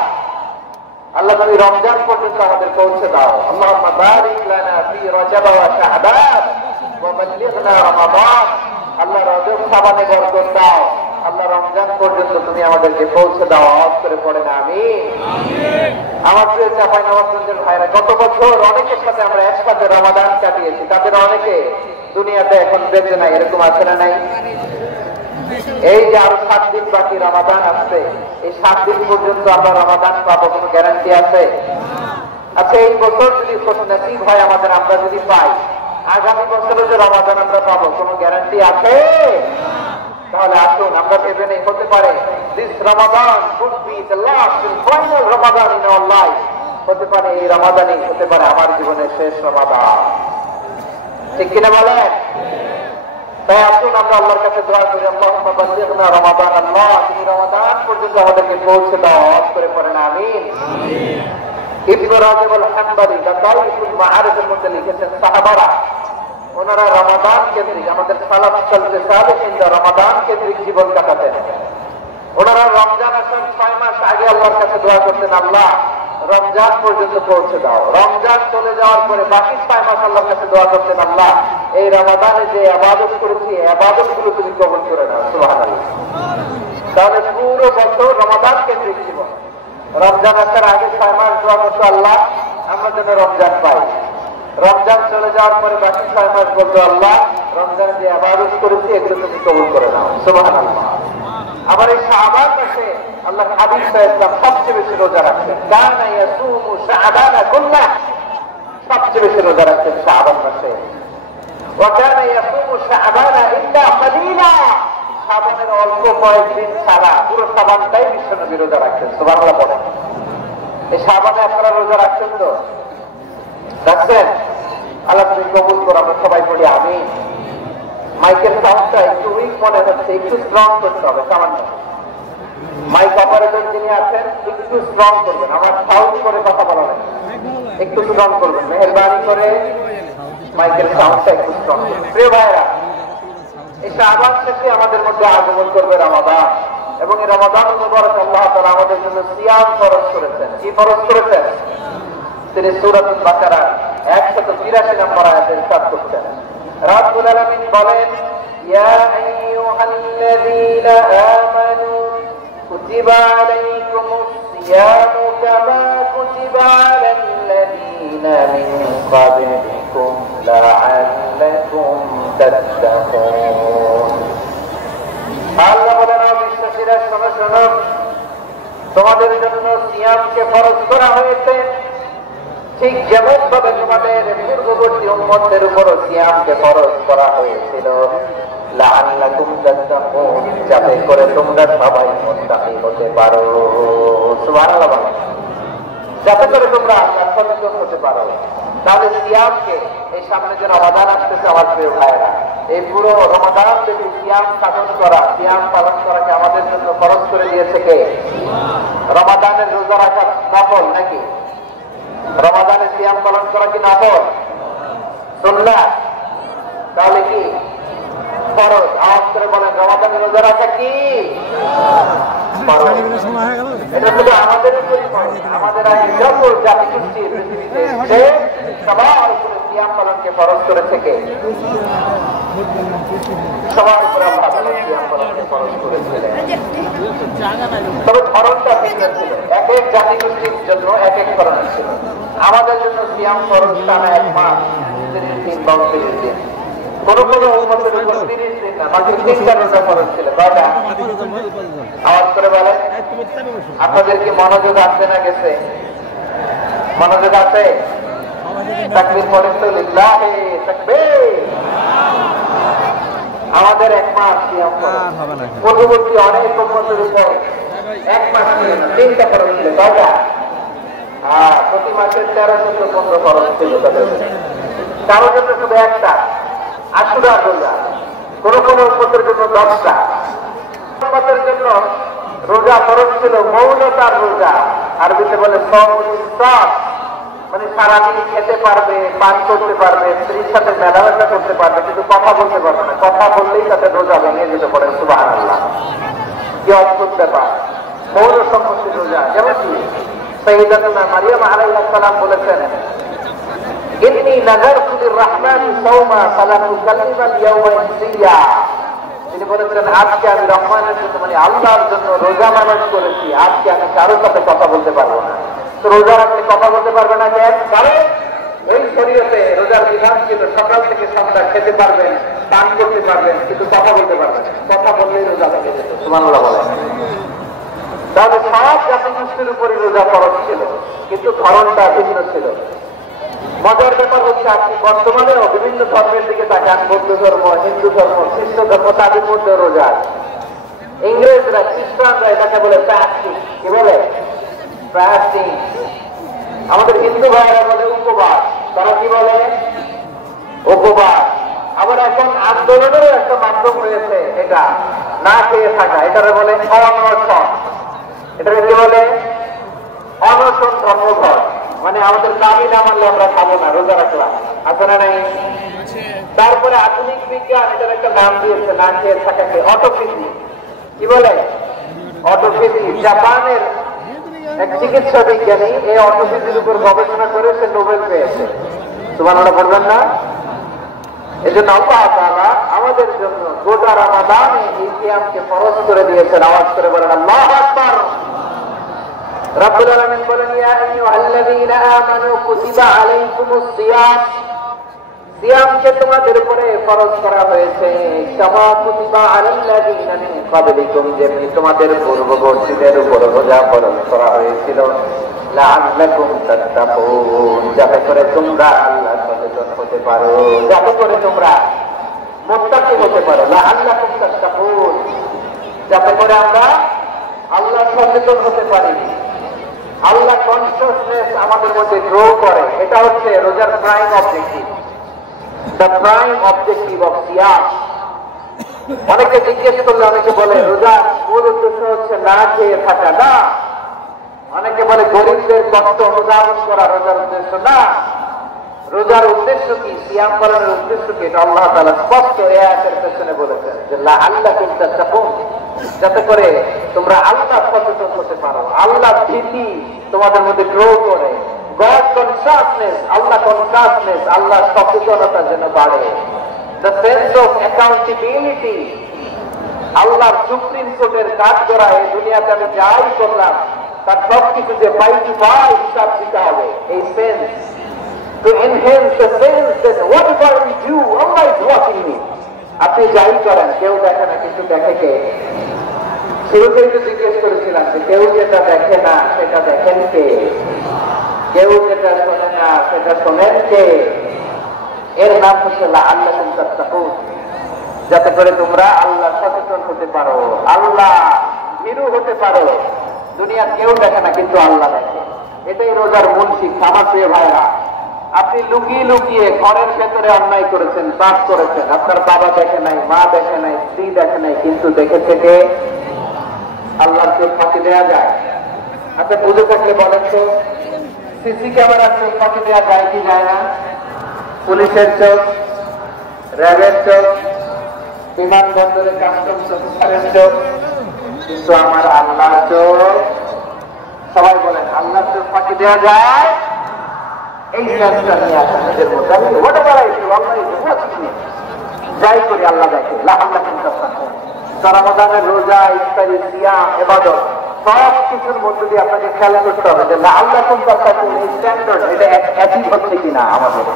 আল্লাহ তুমি রমজান পর্যন্ত আমাদের পৌঁছে দাও। আল্লাহুম্মা বারিক লানা ফি রজব ওয়া শাবান ওয়া বাল্লিগনা রমাদান। আল্লাহ রজব শাবানে বরকত দাও, আল্লাহ রমজান পর্যন্ত তুমি আমাদেরকে পৌঁছে দাও। আওয়াজ করে পড়েন আমিন। আমার প্রিয় চাঁপাইনবাবগঞ্জের ভাইরা, গত বছর অনেকের সাথে আমরা একসাথে রমাদান কাটিয়েছি, তাদের অনেকে দুনিয়াতে এখন বেঁচে নাই, এরকম আছে না নাই? এই যে আরো 7 দিন বাকি রমাদান আসছে, এই 7 দিন পর্যন্ত আমরা রমাদান পাবো, কোনো গ্যারান্টি আছে? আচ্ছা, এই বছর যদি নসিব হয় আমাদের, আমরা যদি পাই, আগামী বছরে যে রমাদান আমরা পাবো, কোনো গ্যারান্টি আছে? তাহলে আসুন আমরা ভেবে নেই, হতে পারে this Ramadan could be the last and final Ramadan in our life। হতে পারে এই রমাদানই হতে পারে আমার জীবনের শেষ রমাদান। ঠিক কিনা বলেন? তাই আসুন আমরা আল্লাহর কাছে দোয়া করি, আল্লাহুম্মা বাল্লিগনা রমাদান। আল্লাহ তুমি রমাদান পর্যন্ত আমাদেরকে পৌঁছে দাও। আওয়াজ করে পড়েন আমিন। ইবনে রাজব আল-হাম্বলি দালাইলুল মাআরিফের মধ্যে লিখেছেন, সাহাবারা ওনারা রমাদান কেন্দ্রিক, আমাদের সালাফ সালফে সালেহিনরা রমাদান কেন্দ্রিক জীবন কাটাতেন। ওনারা রমজান আসার 6 মাস আগে আল্লাহর কাছে দোয়া করতেন, আল্লাহ রমজান পর্যন্ত পৌঁছে দাও। রমজান চলে যাওয়ার পরে বাকি 6 মাস আল্লাহর কাছে দোয়া করতেন, আল্লাহ এই রমাদানে যে ইবাদত করেছি, ইবাদত গুলো তুমি কবুল করে নাও। সুবহানাল্লাহ। তাহলে পুরো বছর রমাদান কেন্দ্রিক জীবন। রমজান আসার আগে 6 মাস দোয়া করতো, আল্লাহ আমরা যেন রমজান পাই। রমজান চলে যাওয়ার পরে বাকি 6 মাস বলতো, আল্লাহ রমজানে যে ইবাদত করেছি এগুলো তুমি কবুল করে নাও। সুবহানাল্লাহ। আবার এই শাবান মাসে আল্লাহর হাবিব সাল্লাল্লাহু আলাইহি ওয়াসাল্লাম সবচেয়ে বেশি রোজা রাখতেন। কানা ইয়াসুমু শাবানা কুল্লাহ, সবচেয়ে বেশি রোজা রাখতেন শাবান মাসে। ওয়া কানা ইয়াসুমু শাবানা ইল্লা কালিলা, শাবানের অল্প কয়েকদিন ছাড়া পুরো শাবানটাই বিশ্বনবী রোজা রাখতেন। সুবহানাল্লাহ বলেন। এই শাবানে আপনারা রোজা রাখছেন তো? রাখছেন? আল্লাহ তুমি কবুল করো। আমরা সবাই বলি আমিন। মাইকের সাউন্ডটা একটু উইক মনে হচ্ছে, একটু স্ট্রং করতে হবে সামান্য। মাইক অপারেটর যিনি আছেন একটু স্ট্রং করবেন, আমার সাউন্ড করে কথা বলা নেই, একটু স্ট্রং করবেন মেহেরবানি করে। মাইকের সাউন্ডটা একটু স্ট্রং করবেন। প্রিয় ভাইরা, এই শাবান শেষে আমাদের মধ্যে আগমন করবে রমাদান, এবং এই রমাদান মুবারক আল্লাহ তাআলা আমাদের জন্য সিয়াম ফরজ করেছেন। কি ফরজ করেছেন? তিনি সূরাতুল বাকারা 183 নম্বর আয়াতে ইরশাদ করছেন, রাব্বুল আলামিন বলেন, ইয়া আইয়ুহাল্লাযীনা আমানু কুতিবা আলাইকুমুস সিয়ামু কামা কুতিবা আলাল্লাযীনা মিন ক্বাবলিকুম লাআল্লাকুম তাত্তাকুন। আল্লাহ বলেন, বিশ্বাসীরা শোনো শোনো, তোমাদের জন্য সিয়ামকে ফরজ করা হয়েছে, ঠিক যেমন ভাবে তোমাদের পূর্ববর্তী উম্মতদের উপরও সিয়ামকে ফরজ করা হয়েছিল, লাআল্লাকুম তাত্তাকুন, যাতে করে তোমরা সবাই মুত্তাকি হতে পারো। সুবহানাল্লাহ বলো। যাতে করে তোমরা আল্লাহর সচেতন হতে পারো। তাহলে সিয়ামকে, এই সামনে যে রমাদান আসতেছে আমার প্রিয় ভাইয়েরা, এই পুরো রমাদান থেকে সিয়াম সাধন করা, সিয়াম পালন করাকে আমাদের জন্য ফরজ করে দিয়েছে কে? রমাদানের রোজা রাখা নফল নাকি? রমাদানের সিয়াম পালন করা কি নফল? সুন্নাত। তাহলে কি ফরজ? আওয়াজ করে বলেন, রমাদানের রোজা রাখা কি ফরজ? এটা শুধু আমাদের উপরই ফরজ, আমাদের আগে যত জাতিগোষ্ঠী পৃথিবীতে এসেছে সবার উপরে সিয়াম পালনকে ফরজ করেছে কে? সবার উপরে আল্লাহ তাআলা সিয়াম পালনকে ফরজ করেছিলেন। তবে ধরনটা ভিন্ন ছিল, এক এক জাতিগোষ্ঠীর জন্য এক এক ধরনের ছিল। আমাদের জন্য সিয়াম ফরজ টানা 1 মাস, 30 দিন বা 30 দিন। কোন কোন উম্মতের উপর 30 দিন না, বাকি 3টা রোজা ফরজ ছিল। কয়টা? আওয়াজ করে বলেন। আপনাদের কি মনোযোগ আসছে না গেছে? মনোযোগ আছে? তাকবীর পড়েন তো, লিল্লাহি তাকবীর। আমাদের 1 মাস সিয়াম ফরজ, পূর্ববর্তী অনেক উম্মতের উপর 1 মাস ছিল না, 3টা ফরজ ছিল। কয়টা? প্রতি মাসের 13, 14, 15 ফরজ ছিল তাদের। কারোর জন্য শুধু একটা, আশুরা রোজা। কোন কোন উম্মতের জন্য 10টা। উম্মতের জন্য রোজা ফরজ ছিল মৌনতার রোজা, আরবিতে বলে সাওমুল ইফতার, মানে সারাদিন খেতে পারবে, পান করতে পারবে, স্ত্রীর সাথে মেলামেশা করতে পারবে, কিন্তু কথা বলতে পারবে না। কথা বললেই তাতে রোজা ভেঙে যেতে পারে। সুবহানাল্লাহ, কি অদ্ভুত ব্যাপার! মৌন সম্পত্তি রোজা। যেমন কি সাইয়্যিদাতুনা মারিয়াম আলাইহিস সালাম বলেছেন, ইন্নী নাযারতু লির-রাহমানি সাওমা ফালান উকাল্লিমাল ইয়াওমা ইনসিয়া। তিনি বলেছেন, আজকে আমি রহমানের জন্য, মানে আল্লাহর জন্য রোজা মানত করেছি, আজকে আমি কারোর সাথে কথা বলতে পারবো না। তো রোজা রাখলে কথা বলতে পারবে না কেন? কারণ এই শরীয়তে রোজার বিধান ছিল সকাল থেকে সন্ধ্যা খেতে পারবেন, পান করতে পারবেন, কিন্তু কথা বলতে পারবেন। কথা বললেই রোজা ভেঙে যেত। সুবহানাল্লাহ বলেন। তাহলে সব জাতিগোষ্ঠীর উপরই রোজা ফরজ ছিল, কিন্তু ধরনটা ভিন্ন ছিল। মজার ব্যাপার হচ্ছে, আপনি বর্তমানেও বিভিন্ন ধর্মের দিকে তাকান, বৌদ্ধ ধর্ম, হিন্দু ধর্ম, খ্রিস্ট ধর্ম, তাদের মধ্যে রোজা। ইংরেজরা, খ্রিস্টানরা এটাকে বলে ফাস্টিং। কি বলে? ফাস্টিং। আমাদের হিন্দু ভাইয়েরা বলে উপবাস। তারা কি বলে? উপবাস। আবার এখন আন্দোলনেরও একটা মাধ্যম রয়েছে, এটা না খেয়ে থাকা, এটারে বলে অনশন। এটাকে কি বলে? অনশন ধর্মঘট। মানে আমাদের দাবি না মানলে আমরা খাবো না, রোজা রাখলাম। আছে না নাই? তারপরে আধুনিক বিজ্ঞান এটার একটা নাম দিয়েছে না খেয়ে থাকাকে, অটোফিজি। কি বলে? অটোফিজি। জাপানের এক চিকিৎসা বিজ্ঞানী এই অটোফিজির উপর গবেষণা করে সে নোবেল পেয়েছে। সুবহানাল্লাহ বলবেন না? এই জন্য আল্লাহ তাআলা আমাদের জন্য গোটা রমাদানে এই সিয়ামকে ফরজ করে দিয়েছেন। আওয়াজ করে বলেন আল্লাহু আকবার। রব্বুল আলামিন বলেন, ইয়া আইয়ুহাল্লাযীনা আমানু কুতিবা আলাইকুমুস সিয়াম। সিয়ামকে তোমাদের উপরে ফরজ করা হয়েছে, কামা কুতিবা আলাল্লাযীনা মিন ক্বাবলিকুম, যেমনি তোমাদের পূর্ববর্তীদের উপর রোজা ফরজ করা হয়েছিল, লাআল্লাকুম তাত্তাকুন, যাতে করে তোমরা আল্লাহ সচেতন হতে পারো, যাতে করে তোমরা মুত্তাকি হতে পারো। লাআল্লাকুম তাত্তাকুন, যাতে করে আমরা আল্লাহ সচেতন হতে পারি, আল্লাহ কনসিয়াসনেস আমাদের মধ্যে গ্রো করে। এটা হচ্ছে রোজার prime objective, the prime objective of সিয়াম। অনেকে জিজ্ঞেস করলে অনেকে বলে রোজার মূল উদ্দেশ্য হচ্ছে না খেয়ে থাকা। না, অনেকে বলে গরিবদের কষ্ট অনুধাবন করা রোজার উদ্দেশ্য। না, রোজার উদ্দেশ্য কি? সিয়াম পালনের উদ্দেশ্য কি? এটা আল্লাহ তাআলা স্পষ্ট এই আয়াতের পেছনে বলেছেন যে লাআল্লাকুম তাত্তাকুন, যাতে করে তোমরা আল্লাহ সচেতন হতে পারো, আল্লাহ ভীতি তোমাদের মধ্যে গ্রো করে, গড কনসিয়াসনেস, আল্লাহ কনসিয়াসনেস, আল্লাহ সচেতনতা যেন বাড়ে, দ্য সেন্স অফ অ্যাকাউন্টেবিলিটি। আল্লাহর সুপ্রিম কোর্টের কাজ করা, এই দুনিয়াতে আমি যাই করলাম তার সবকিছু যে পাইটি পাই হিসাব দিতে হবে, এই sense, to enhance the sense that whatever we do, Allah is watching me. আপনি যাই করেন, কেউ দেখে না, কিন্তু দেখে কে? শুরুতেই তো জিজ্ঞেস করেছিলাম যে কেউ যেটা দেখে না সেটা দেখেন কে, কেউ যেটা শোনে না সেটা শোনেন কে? এর নাম হচ্ছে লাআল্লাকুম তাত্তাকুন, যাতে করে তোমরা আল্লাহ সচেতন হতে পারো, আল্লাহ ভীরু হতে পারো। দুনিয়ার কেউ দেখে না, কিন্তু আল্লাহ দেখে। এটাই রোজার মূল শিক্ষা। আমার প্রিয় ভাইরা, আপনি লুকিয়ে লুকিয়ে ঘরের ভেতরে অন্যায় করেছেন, পাপ করেছেন, আপনার বাবা দেখে নাই, মা দেখে নাই, স্ত্রী দেখে নাই, কিন্তু দেখে থেকে আল্লাহর চোখ ফাঁকি দেওয়া যায়? আপনি বুঝে থাকলে বলেন তো, সিসি ক্যামেরার চোখ ফাঁকি দেওয়া যায় কি যায় না? পুলিশের চোখ, র্যাবের চোখ, বিমানবন্দরের কাস্টমস অফিসারের চোখ, কিন্তু আমার আল্লাহর চোখ, সবাই বলেন আল্লাহর চোখ ফাঁকি দেওয়া যায়? এই সেন্সটা নিয়ে আসেন নিজের মধ্যে। আমি যাই করি আল্লাহ দেখে। রমাদানের রোজা, ইফতারি, সিয়াম, ইবাদত সব কিছুর মধ্যে দিয়ে আপনাকে খেয়াল করতে হবে যে আল্লাহ কোন এই স্ট্যান্ডার্ড এটা একই হচ্ছে কিনা আমাদের,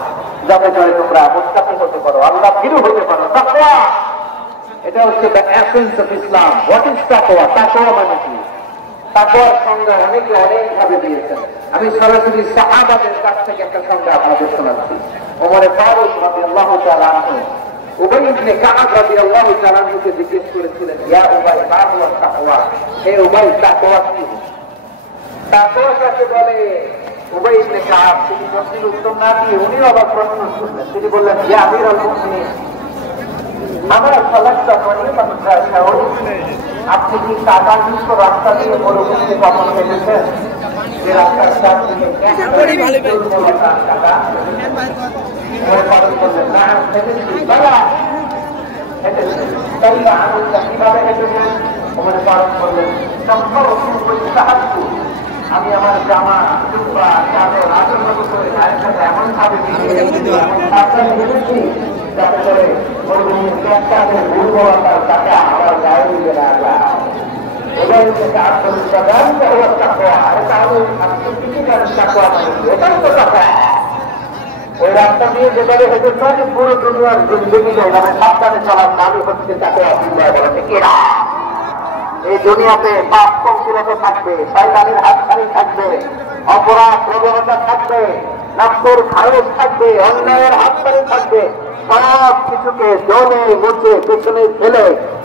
যাতে করে তোমরা মুত্তাকি হতে পারো, আল্লাহ ভীরু হতে পারো। তাকওয়া, এটা হচ্ছে the essence of Islam. What is তাকওয়া? তাকওয়া মানে কি? তাকওয়ার সংজ্ঞা অনেকে অনেকভাবে দিয়েছেন। আমি সরাসরি সাহাবাদের কাছ থেকে একটা সংজ্ঞা আপনাদের শোনাচ্ছি। ওমর ফারুক রাদিয়াল্লাহু তাআলা আনহু উবাই ইবনে কাআব রাদিয়াল্লাহু তাআলা আনহুকে জিজ্ঞেস করেছিলেন, ইয়া উবাই, মা হুয়া তাকওয়া? হে উবাই, তাকওয়া কি? তাকওয়া কাকে বলে? উবাই ইবনে কাআব তিনি প্রশ্নের উত্তর না দিয়ে উনিও আবার প্রশ্ন করলেন। তিনি বললেন, ইয়া আমিরুল মুমিনিন, আমার সালাতটা গনিমত রাখাও। আপনি কি টাকাযুক্ত রাস্তা দিয়ে মরুভূমিতে কখনো হেঁটেছেন? যে রাস্তার চার দিকে আমি আমার জামা, টুপা, চাদর, আচরণ করে এমন ভাবে যাতে করে মরুভূমির ক্যান্সারের দুর্বলতার টাকা আমার গায়ে দিবে না যায়। এবার এটাই তো টাকা। ওই রাস্তা দিয়ে যেভাবে হেঁটেছে পুরো দুনিয়ার জিন্দগি এইভাবে সাবধানে চলার নামই হচ্ছে তাকে বলে। এই দুনিয়াতে পাপ কৌশলতা থাকবে, শয়তানের হাতছানি থাকবে, অপরাধ প্রবণতা থাকবে, নফসের খারজ থাকবে, অন্যায়ের হাতছানি থাকবে। সব কিছুকে জলে মুছে পেছনে ফেলে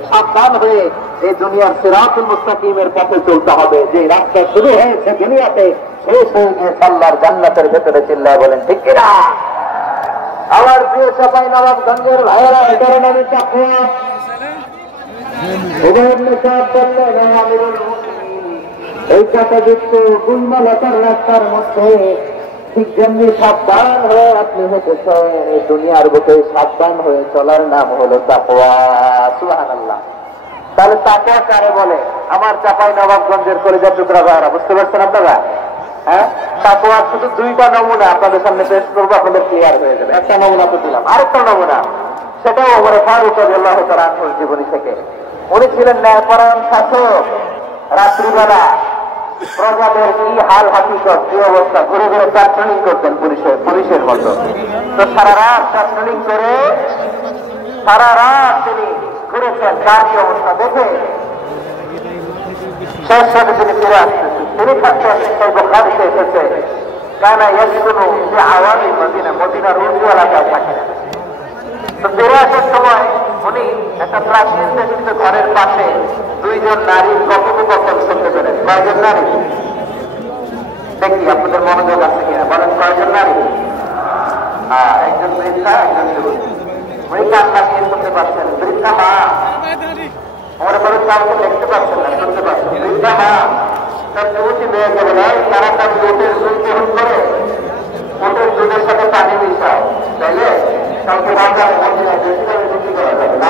সাবধান হয়ে এই দুনিয়ার সিরাতুল মুস্তাকিমের পথে চলতে হবে। যে রাস্তা শুরু হয়েছে দুনিয়াতে, শেষ হয়ে গিয়ে আল্লাহর জান্নাতের ভেতরে চিল্লায় বলেন ঠিক কিনা? আমার প্রিয় চাঁপাইনবাবগঞ্জের ভাইয়েরা, এটার নামে তাকওয়া। এই চাপাযুক্ত গুলমালতার রাস্তার মধ্যে ঠিক যেমনি সাবধান হয়ে আপনি হেঁটেছেন, এই দুনিয়ার বুকে সাবধান হয়ে চলার নাম হলো তাকওয়া। সুবহানাল্লাহ। তাহলে তাকওয়া কারে বলে? আমার চাঁপাইনবাবগঞ্জের কলিজার টুকরা ভাইরা, বুঝতে পারছেন আপনারা? হ্যাঁ, তাকওয়ার শুধু দুইটা নমুনা আপনাদের সামনে পেশ করবো, আপনাদের ক্লিয়ার হয়ে যাবে। একটা নমুনা তো দিলাম, আরেকটা নমুনা, সেটাও ওমর ফারুক রাদিয়াল্লাহু তাআলা আনহুর জীবনী থেকে। উনি ছিলেন ন্যায়পরায়ণ শাসক। রাত্রিবেলা প্রজাদের কি হাল হাকিকত, কি অবস্থা, ঘুরে ঘুরে প্যাট্রোলিং করতেন পুলিশের মতো। তো সারা রাত প্যাট্রোলিং করে সারা রাত তিনি ঘুরেছেন, তার কি অবস্থা দেখে শেষ সাথে তিনি ফিরে আসতেছেন। তিনি থাকতেন, সেই বুখারীতে এসেছে, কানা ইয়াসকুনু ফি আওয়ামিল মদিনা, মদিনার উঁচু এলাকায় থাকেন। তো ফিরে আসার সময় উনি একটা প্রাচীন দেখতে ঘরের পাশে দুইজন নারীর কথোপকথন শুনতে পেলেন। কয়জন নারী? দেখি আপনাদের মনোযোগ আছে কিনা, বলেন কয়জন নারী? একজন বৃদ্ধা, একজন যুবতী। উনি কান্না নিয়ে শুনতে পাচ্ছেন। বৃদ্ধা মা, মনে করেন কাউকে দেখতে পাচ্ছেন না, শুনতে পাচ্ছেন। বৃদ্ধা মা তার যুবতী মেয়েকে বলে, তারা তার দুধের দুধ গ্রহণ করে, ওটের দুধের সাথে পানি মিশাও, তাইলে কাউকে বাজারে মহিলায় বেশি করে বিক্রি করা যাবে না।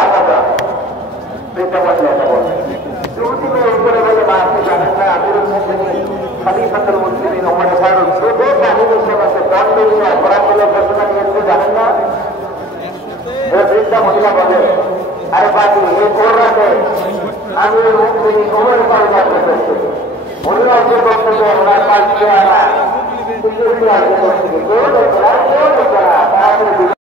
বৃদ্ধা মহিলাটা বলে, যুবতী মেয়ে করে বলে, মা আপনি জানেন না আমিরুল মুমিনিন খলিফাতুল মুসলিমিন ওমর ফারুক দুধে পানি মিশাতে দণ্ডনীয় অপরাধমূলক ঘোষণা দিয়েছে, জানেন না? বৃদ্ধা মহিলা বলে, আরে বাকি এই ভোর রাতে আমিরুল মুমিনিন ওমর ফারুক আসতেছে, উনিও যে বক্তব্য ওনার পাশ দিয়ে আনা